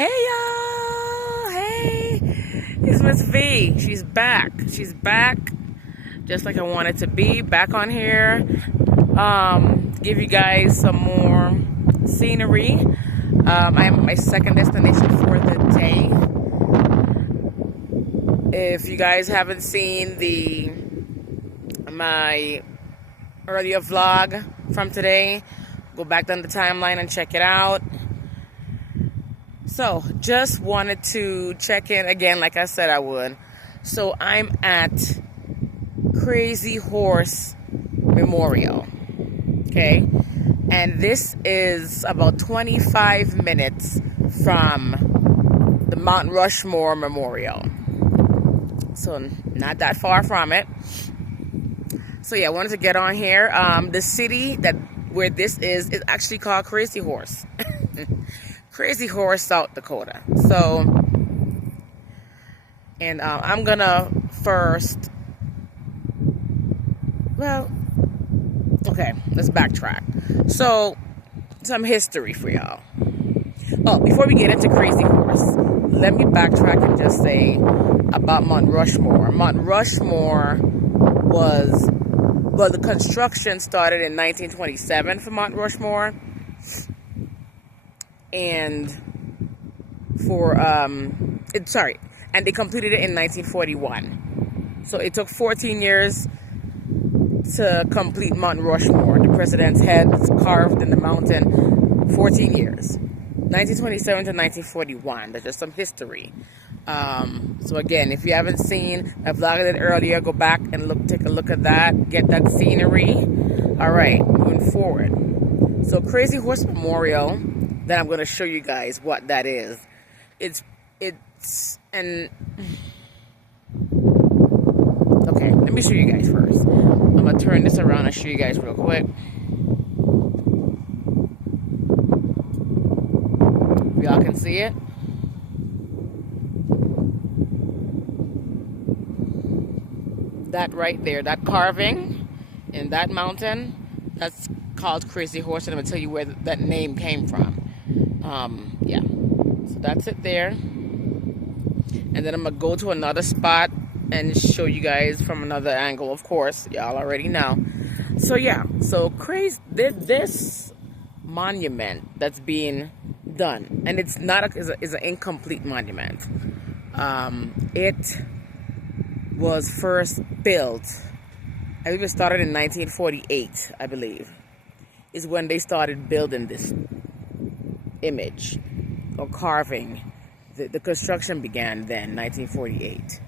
Hey y'all! Hey! It's Miss V. She's back. She's back just like I wanted to be. Back on here. Give you guys some more scenery. I'm at my second destination for the day. If you guys haven't seen my earlier vlog from today, go back down the timeline and check it out. So, just wanted to check in again, like I said I would. So, I'm at Crazy Horse Memorial. Okay? And this is about 25 minutes from the Mount Rushmore Memorial. So, not that far from it. So, yeah, I wanted to get on here. The city where this is actually called Crazy Horse. Crazy Horse, South Dakota. So, and I'm gonna first, okay, let's backtrack. So, some history for y'all. Oh, before we get into Crazy Horse, let me backtrack and just say about Mount Rushmore. Mount Rushmore the construction started in 1927 for Mount Rushmore. And and they completed it in 1941. So it took 14 years to complete Mount Rushmore. The president's heads carved in the mountain. 14 years, 1927 to 1941. That's just some history. So again, if you haven't seen, I vlogged it earlier. Go back and take a look at that. Get that scenery. All right, moving forward. So Crazy Horse Memorial. Then I'm going to show you guys what that is. Okay, let me show you guys first. I'm going to turn this around and show you guys real quick. Y'all can see it. That right there, that carving in that mountain, that's called Crazy Horse, and I'm going to tell you where that name came from. Yeah, so that's it there. And then I'm gonna go to another spot and show you guys from another angle. Of course, y'all already know. So yeah, so this monument that's being done, and it's not is an incomplete monument. It was first built, I believe it started in 1948. I believe is when they started building this image or carving. The construction began then, 1948.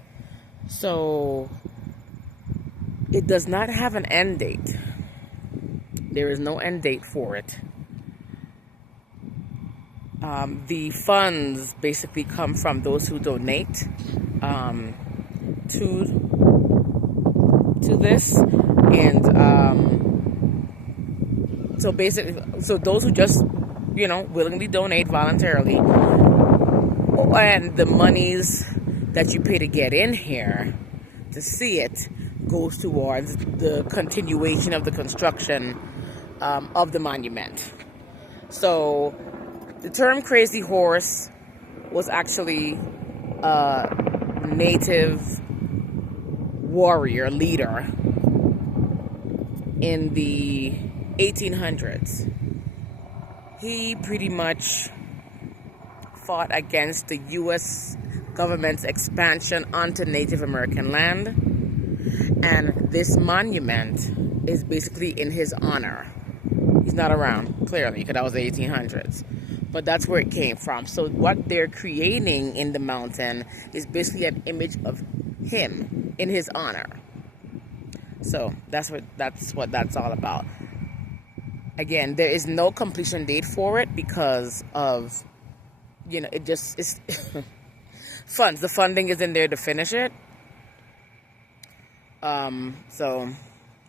So it does not have an end date. There is no end date for it. The funds basically come from those who donate to this, and so those who just willingly donate voluntarily, and the monies that you pay to get in here to see it goes towards the continuation of the construction of the monument. So the term Crazy Horse was actually a native warrior leader in the 1800s. He pretty much fought against the U.S. government's expansion onto Native American land. And this monument is basically in his honor. He's not around, clearly, because that was the 1800s. But that's where it came from. So what they're creating in the mountain is basically an image of him in his honor. So that's what that's all about. Again, there is no completion date for it because of, it just is funds. The funding is in there to finish it. So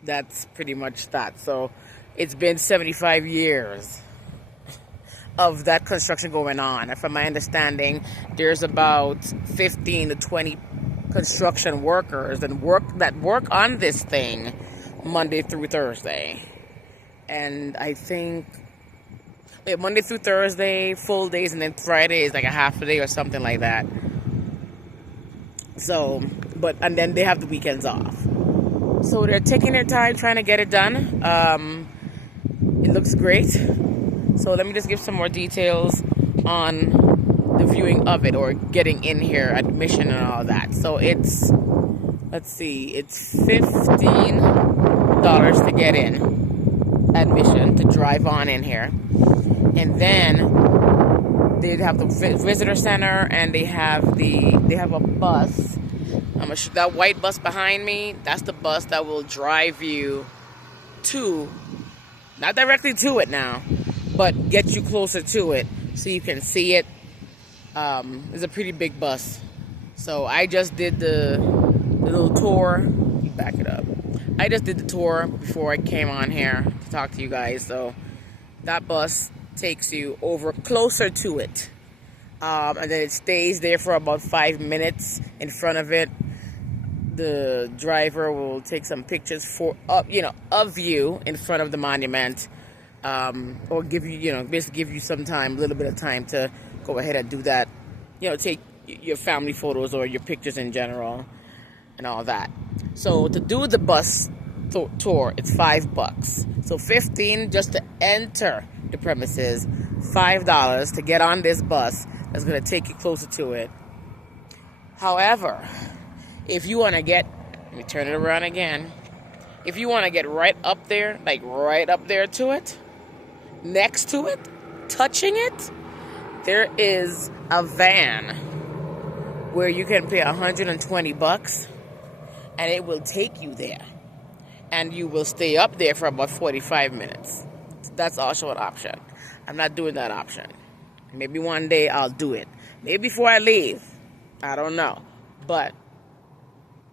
that's pretty much that. So it's been 75 years of that construction going on. And from my understanding, there's about 15 to 20 construction workers that work on this thing Monday through Thursday. And I think Monday through Thursday, full days, and then Friday is like a half a day or something like that. So, and then they have the weekends off. So they're taking their time trying to get it done. It looks great. So let me just give some more details on the viewing of it, or getting in here, admission and all that. So it's, let's see, it's $15 to get in, admission, to drive on in here. And then they have the visitor center, and they have a bus. That white bus behind me, that's the bus that will drive you to, not directly to it now, but get you closer to it so you can see it. It's a pretty big bus. So I just did the little tour. Back it up. I just did the tour before I came on here to talk to you guys. So that bus takes you over closer to it. And then it stays there for about 5 minutes in front of it. The driver will take some pictures of you in front of the monument, or give you, basically give you some time, a little bit of time to go ahead and do that. Take your family photos or your pictures in general and all that. So to do the bus tour, it's $5. So $15 just to enter the premises, $5 to get on this bus that's going to take you closer to it. However, if you want to let me turn it around again. If you want to get right up there, like right up there to it, next to it, touching it, there is a van where you can pay $120 and it will take you there. And you will stay up there for about 45 minutes. That's also an option. I'm not doing that option. Maybe one day I'll do it. Maybe before I leave. I don't know. But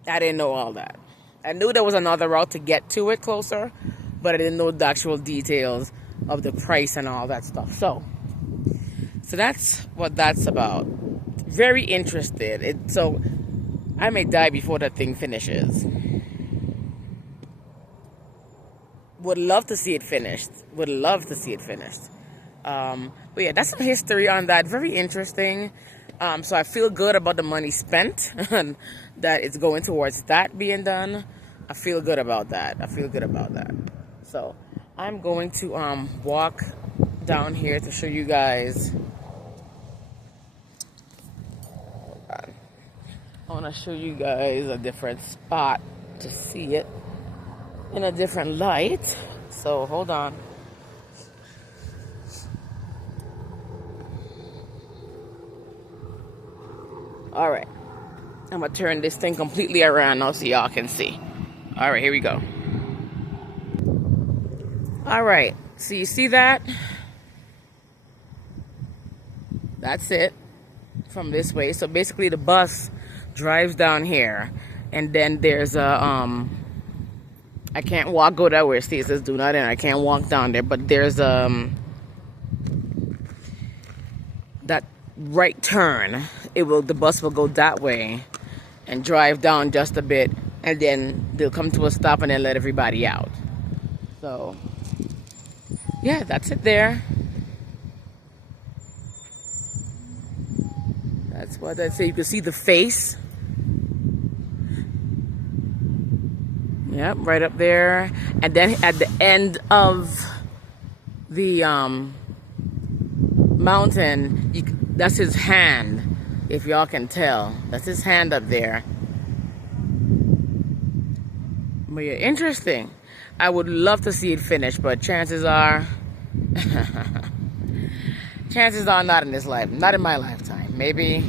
I didn't know all that. I knew there was another route to get to it closer, but I didn't know the actual details of the price and all that stuff. So that's what that's about. Very interested. So I may die before that thing finishes. Would love to see it finished. Would love to see it finished. But yeah, that's some history on that. Very interesting. So I feel good about the money spent and that it's going towards that being done. I feel good about that. So I'm going to walk down here to show you guys. I want to show you guys a different spot to see it in a different light. So hold on. All right, I'm gonna turn this thing completely around now so y'all can see. All right, here we go. All right, so you see that? That's it from this way. So basically the bus drives down here, and then there's a I can't go that way. See, it says do not enter. I can't walk down there, but there's that right turn. The bus will go that way and drive down just a bit, and then they'll come to a stop and then let everybody out. So yeah, that's it there. That's what I'd say. You can see the face. Yep, right up there. And then at the end of the mountain, that's his hand. If y'all can tell, that's his hand up there. But yeah, interesting. I would love to see it finished, but chances are not in this life, not in my lifetime. Maybe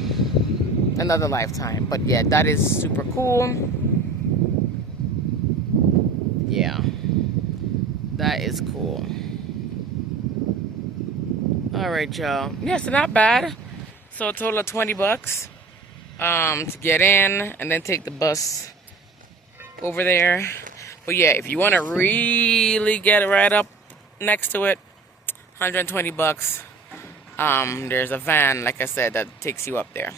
another lifetime. But yeah, that is super cool. Yeah, that is cool. All right, y'all. Yeah, so not bad. So a total of $20 to get in, and then take the bus over there. But yeah, if you want to really get it right up next to it, $120. There's a van, like I said, that takes you up there.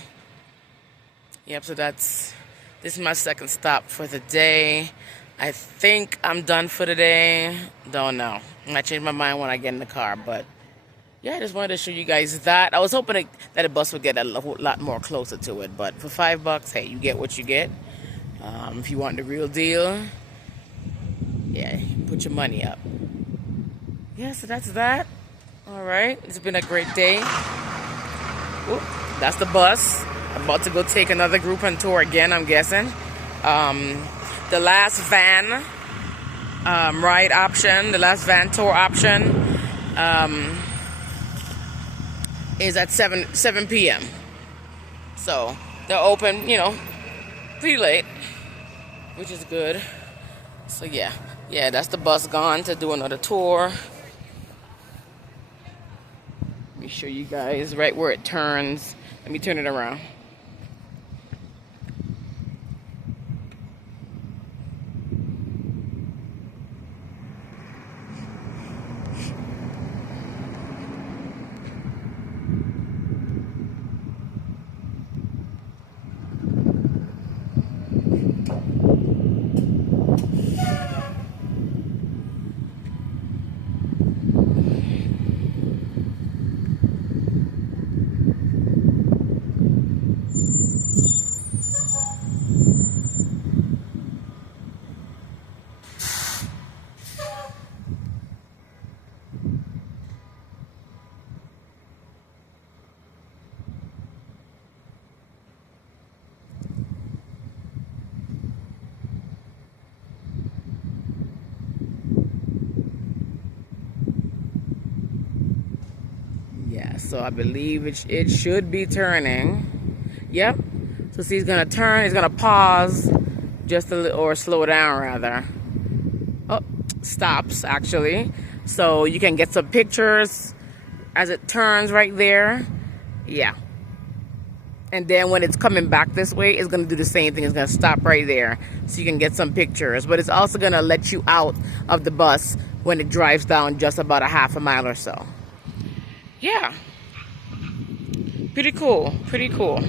Yep. So this is my second stop for the day. I think I'm done for the day. Don't know. I might change my mind when I get in the car, but yeah, I just wanted to show you guys that. I was hoping that a bus would get a lot more closer to it, but for $5, hey, you get what you get. If you want the real deal, yeah, put your money up. Yeah, so that's that. All right, it's been a great day. Oop, that's the bus. I'm about to go take another group on tour again, I'm guessing. The last van ride option, the last van tour option is at 7 p.m. So they're open, pretty late, which is good. So yeah, that's the bus gone to do another tour. Let me show you guys right where it turns. Let me turn it around. Yeah, so I believe it should be turning. Yep. So see, he's gonna turn. He's gonna pause just a little, or slow down rather. Oh, stops actually. So you can get some pictures as it turns right there. Yeah. And then when it's coming back this way, it's gonna do the same thing. It's gonna stop right there, so you can get some pictures. But it's also gonna let you out of the bus when it drives down just about a half a mile or so. Yeah. Pretty cool. Pretty cool.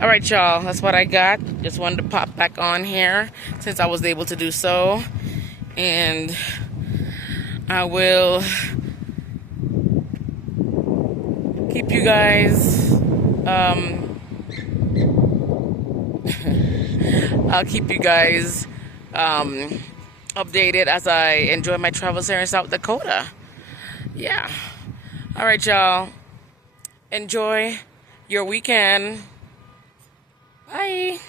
All right, y'all. That's what I got. Just wanted to pop back on here since I was able to do so. And I will keep you guys... I'll keep you guys updated as I enjoy my travels here in South Dakota. Yeah. All right, y'all. Enjoy your weekend. Bye.